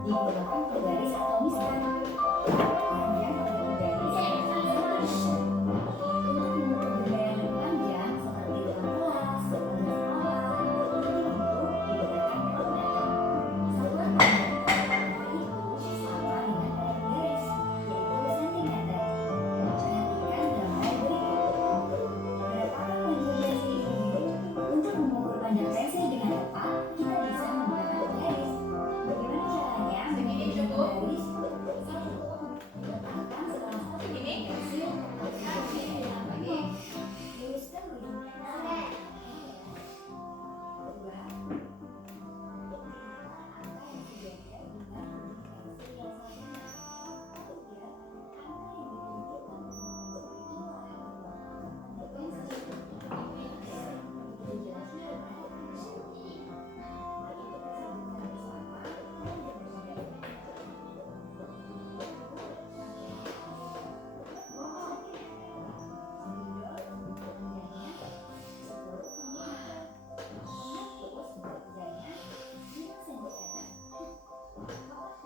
digunakan berbaris atau mistar. Panjang atau berbaris untuk mengukur benda yang lebih panjang seperti dengan kelas, dengan sekolah, itu digunakan metode meter. Satuan panjang meter itu sama dengan pada berbaris, yaitu sentimeter. Perhatikan gambar berikut. Berapa panjangnya ini? Untuk mengukur panjang pensil dengan tepat, kita bisa menggunakan garis. Bagaimana caranya? Segini cukup? Garis letakkan setelah satu Segini?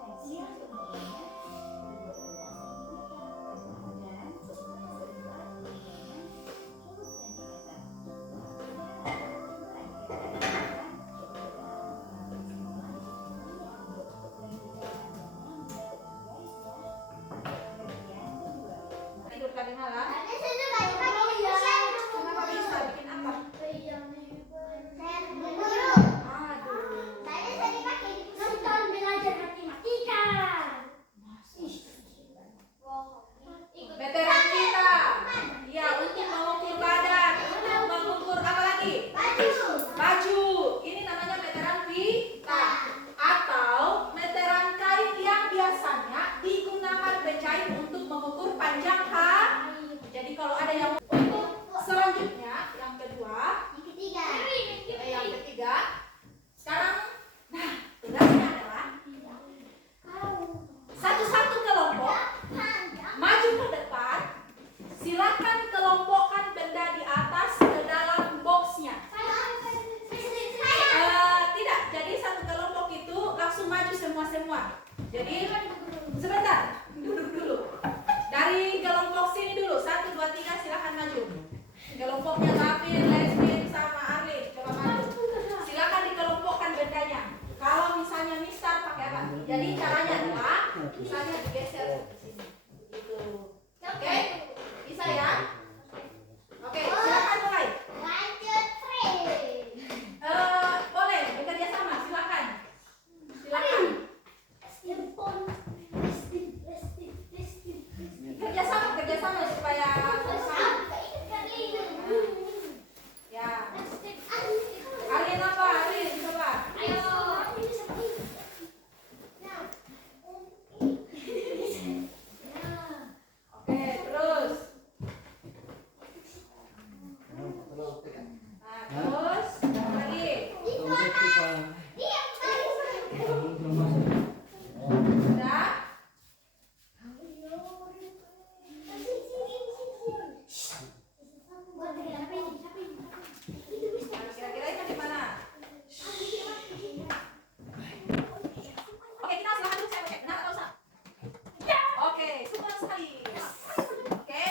pensil luruskan Tidur tadi malam. Kenapa bisa bikin apa? Veteran kita. Ya, untuk mengukur badan, untuk mengukur apa lagi? Baju. Ini namanya meteran pita atau meteran kain yang biasanya digunakan penjahit untuk mengukur panjang kain. Jadi kalau ada yang untuk selanjutnya, yang kedua, yang ketiga, sekarang, nah tugasnya adalah satu-satu kelompok maju ke depan. Silakan kelompokkan benda di atas ke dalam boxnya. Tidak, jadi satu kelompok itu langsung maju semua. Jadi sebentar, duduk dulu. Dari kelompok sini dulu, 1, 2, 3, silakan maju. Kelompoknya Gavin, Leslie, sama Arlin, coba maju. Silakan dikelompokkan bendanya. Kalau misalnya mistar pakai apa? Jadi caranya adalah misalnya digeser ke sini. Gitu. Oke? Bisa ya? Oke, silakan mulai. Boleh bekerja sama, silakan. Kerja sama supaya ya. Arlin apa? Arlin coba. Oke, terus. Nah, terus lagi. Sudah? Kira-kira itu di mana? Oke, kita silakan dulu, saya cek. Benar atau usah? Oke, super sekali. Oke.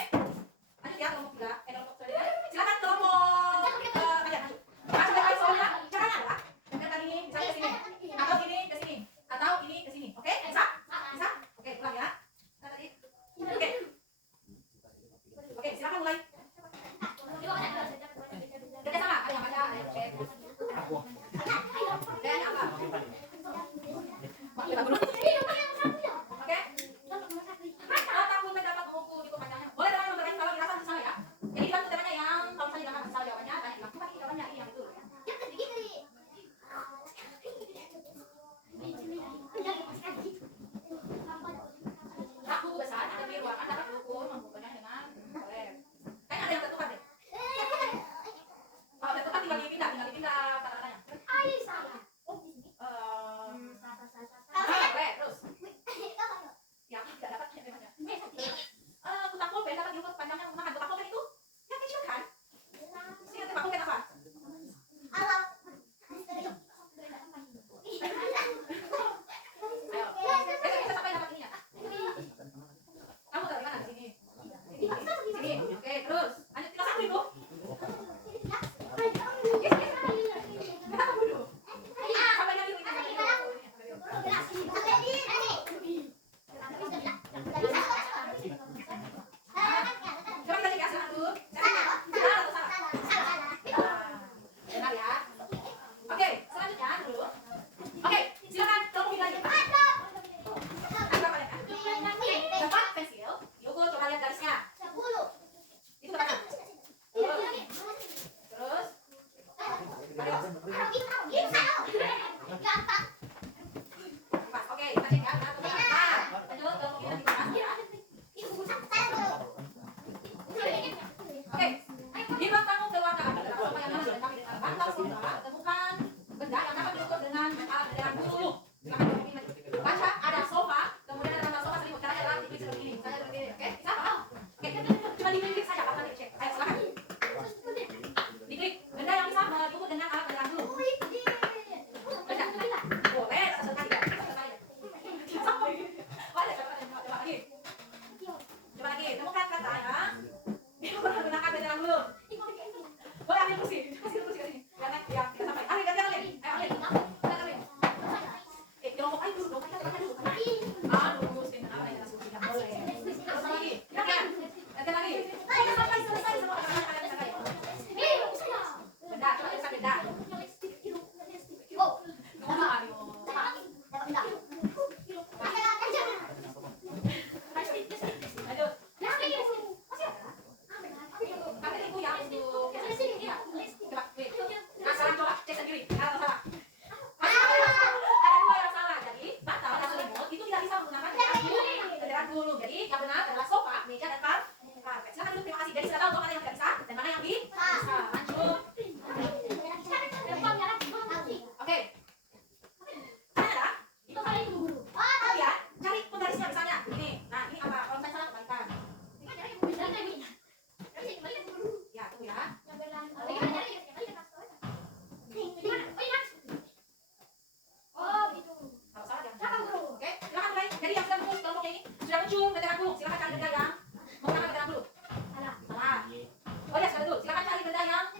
Lanjut ya, kelompok 3. Kelompok selanjutnya. Silakan kelompok aja masuk. Masuk dari soalnya. Caranya adalah misalkan ini bisa ke sini. Atau ini ke sini. Atau ini ke sini. Oke? Bisa? Bisa? Oke, pulang ya. Oke. Oke, silakan mulai. Kerja sama, ada yang baca, ada yang cek. Kayaknya apa? Kita dulu. Oke? Kalau takut mendapat buku di panjangnya, boleh teman memperbaiki kalau dirasa salah ya. Jadi dibantu temannya yang kalau misalnya dirasa salah jawabannya, tanya dibantu lagi jawabannya yang itu. Rak buku besar ada di ruangan, dapat buku membukanya dengan boleh. Kayaknya ada yang tertukar deh. Kalau tertukar tinggal dipindah kata-katanya. Boleh, terus. Aduh, sini apa ya? Boleh. Terus lagi. Latihan lagi. Selesai semua. Benda, coba kita benda. Lanjut. Pakai ibu ya untuk coba. Nah, sekarang coba cek sendiri. Salah salah. Ada dua yang salah. Jadi, batal dan selimut itu tidak bisa menggunakan kendaraan gulung. Jadi, yang benar adalah sofa, meja, dan karpet. Silakan duduk, terima kasih. Jadi, sudah tahu mana yang tidak bisa dan mana yang bisa. Lanjut. Oke. Ada? Itu kalian cari penggarisnya misalnya. Ini. Nah, ini apa? Kalau misalnya salah kebalikan. Ya, tunggu ya. Kalau salah jangan. Oke, silakan mulai. Jadi yang sudah muncul kelompoknya ini sudah muncul bendera gulung. Silakan cari benda yang menggunakan bendera gulung. Salah. Oh ya, sudah dulu. Silakan cari benda yang salah.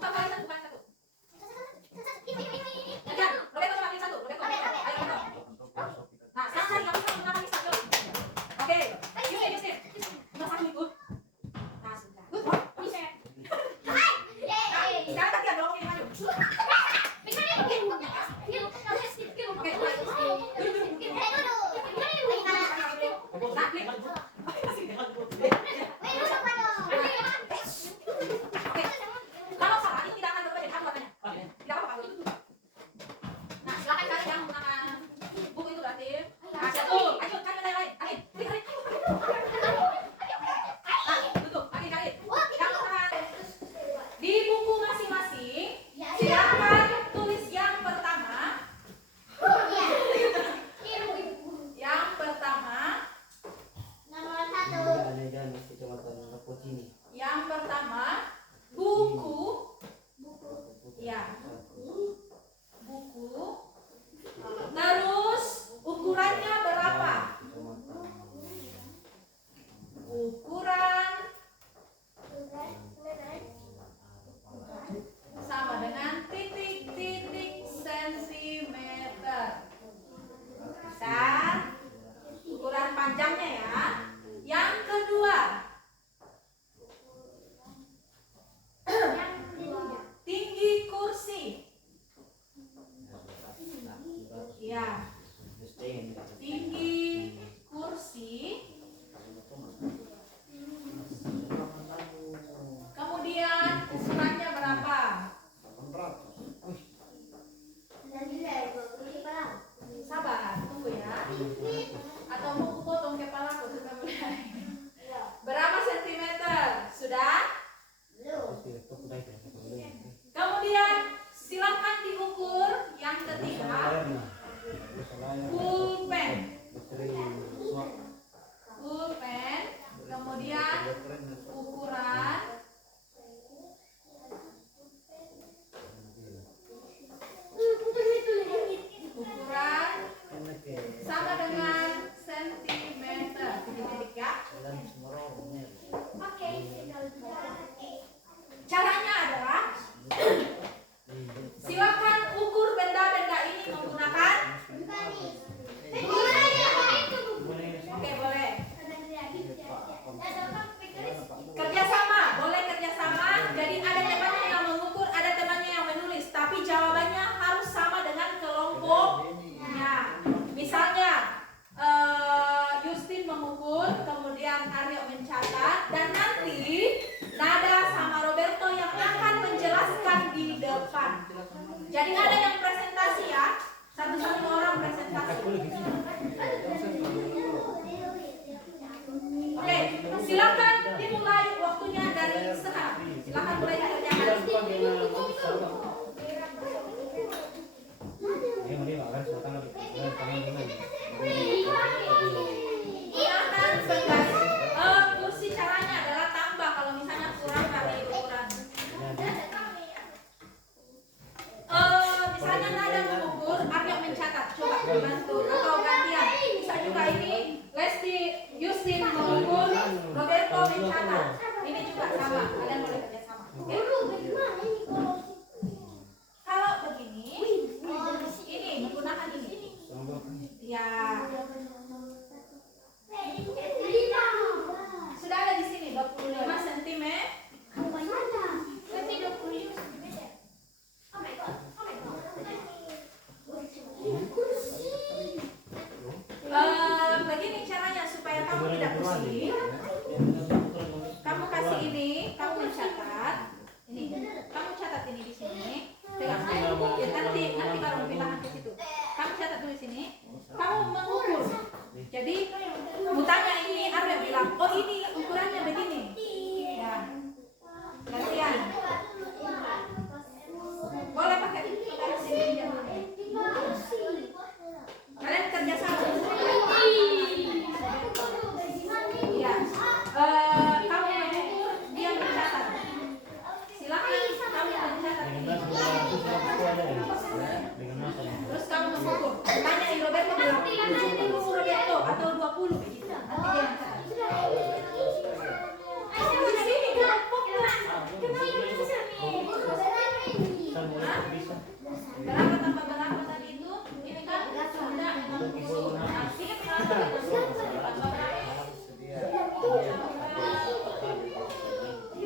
Bukan satu, bukan satu. Lihat, Roberto coba pilih satu. Roberto. Ayo, Roberto. Nah, sekarang cari yang bisa menggunakan ini satu. Oke. Yustin. Cuma satu ikut. Nah, sudah. Good. Sekarang gantian kelompoknya maju. Oke, mulai. Duduk. Nah, klik. Oke. Kalau salah ini tidak akan berubah jadi satu katanya. Tidak apa-apa. Nah, silakan cari yang menggunakan buku itu berarti. Nah, satu. Ayo cari benda yang lain. Ayo, klik. Nah, tutup. Lagi cari. Yang terakhir. Di buku masing-masing, silakan tulis yang pertama. Yang pertama. Yang pertama, buku. Ya. Buku. Terus ukurannya berapa? Ukuran sama dengan titik-titik sentimeter. Bisa? Ukuran panjangnya ya. Yang kedua, tinggi kursi. Ya. Tinggi kursi. Kemudian ukurannya berapa? Sabar, tunggu ya. Atau mau potong kepala aku sudah mulai. Berapa sentimeter? Sudah? Kemudian silakan diukur yang ketiga. Pulpen. Pulpen. Kemudian ukuran. Ukuran sama dengan sentimeter. Titik-titik ya. Caranya adalah silakan ukur benda-benda ini menggunakan. Oke, boleh. Kerjasama, boleh kerjasama. Jadi ada temannya yang mengukur, ada temannya yang menulis. Tapi jawabannya harus sama dengan kelompoknya. Misalnya, Yustin mengukur, kemudian Aryo mencatat, dan nanti Nada sama Roberto yang akan menjelaskan di depan. Jadi ada yang presentasi ya, satu-satu orang presentasi. Oke, silakan dimulai waktunya dari sekarang. Silakan mulai dikerjakan. Gunakan penggaris. Kursi caranya adalah tambah kalau misalnya kurang dari ukuran. Misalnya Nada mengukur, Aryo mencatat. Coba dibantu atau gantian. Bisa juga ini Lesti, Yustin mengukur, Roberto mencatat. Ini juga sama. Kalian boleh kerja sama. Oke? Kalau begini, Ya. Sudah ada di sini 25 cm. Begini caranya supaya kamu tidak pusing. Kamu kasih ini, kamu mencatat. Ini, kamu catat ini di sini. Pegang. Ya, nanti baru pindahan ke situ. Kamu catat dulu di sini. Kamu mengukur. Jadi, butanya ini Arya bilang, oh ini ukurannya begini. Ya, gantian. Boleh pakai sini aja. Kalian kerja sama. Iya. Kamu mengukur, dia mencatat. Silakan kamu mencatat. Terus kamu mengukur. Tanya Roberto bilang, 10 Roberto atau 20 begitu. Nanti dia yang catat. Di sini kelompoknya. Berapa tambah berapa tadi itu? Ini kan sudah 60. Artinya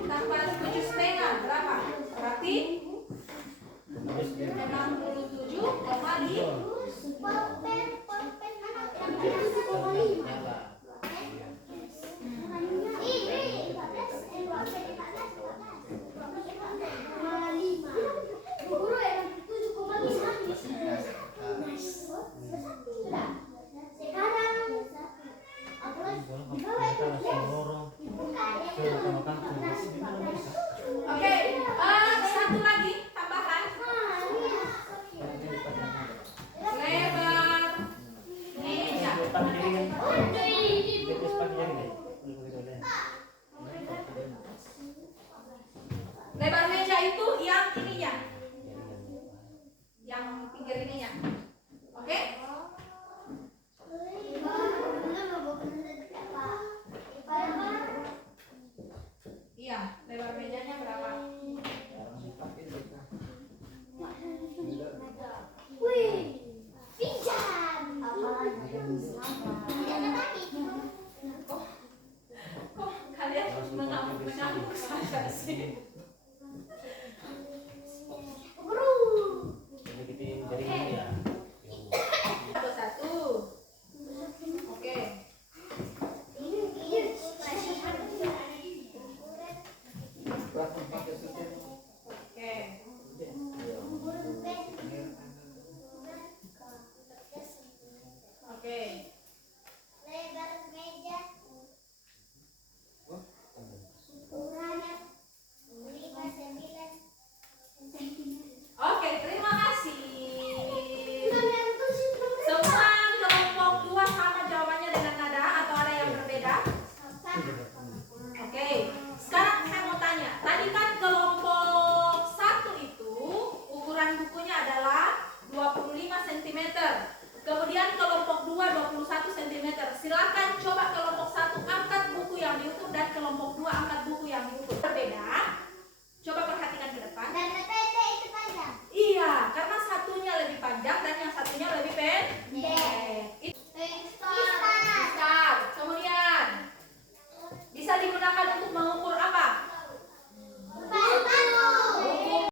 tambah 7,5 berapa? Berarti 70,5. Oke, satu lagi tambahan. Lebar meja. Lebar meja itu yang ininya, yang pinggir ininya. Oke? Iya, lebar mejanya berapa? Kok kalian mengamuk saja sih? Satu. Oke. Oke. Lebar meja. Oke, terima kasih. Semua kelompok 2 sama jawabannya dengan nada atau ada yang berbeda? Oke, sekarang saya mau tanya. Tadi kan kelompok 1 itu ukuran bukunya adalah 25 cm. Kemudian kelompok 2 21 cm. Silakan coba kelompok 1 angkat buku yang diukur dan kelompok 2 angkat buku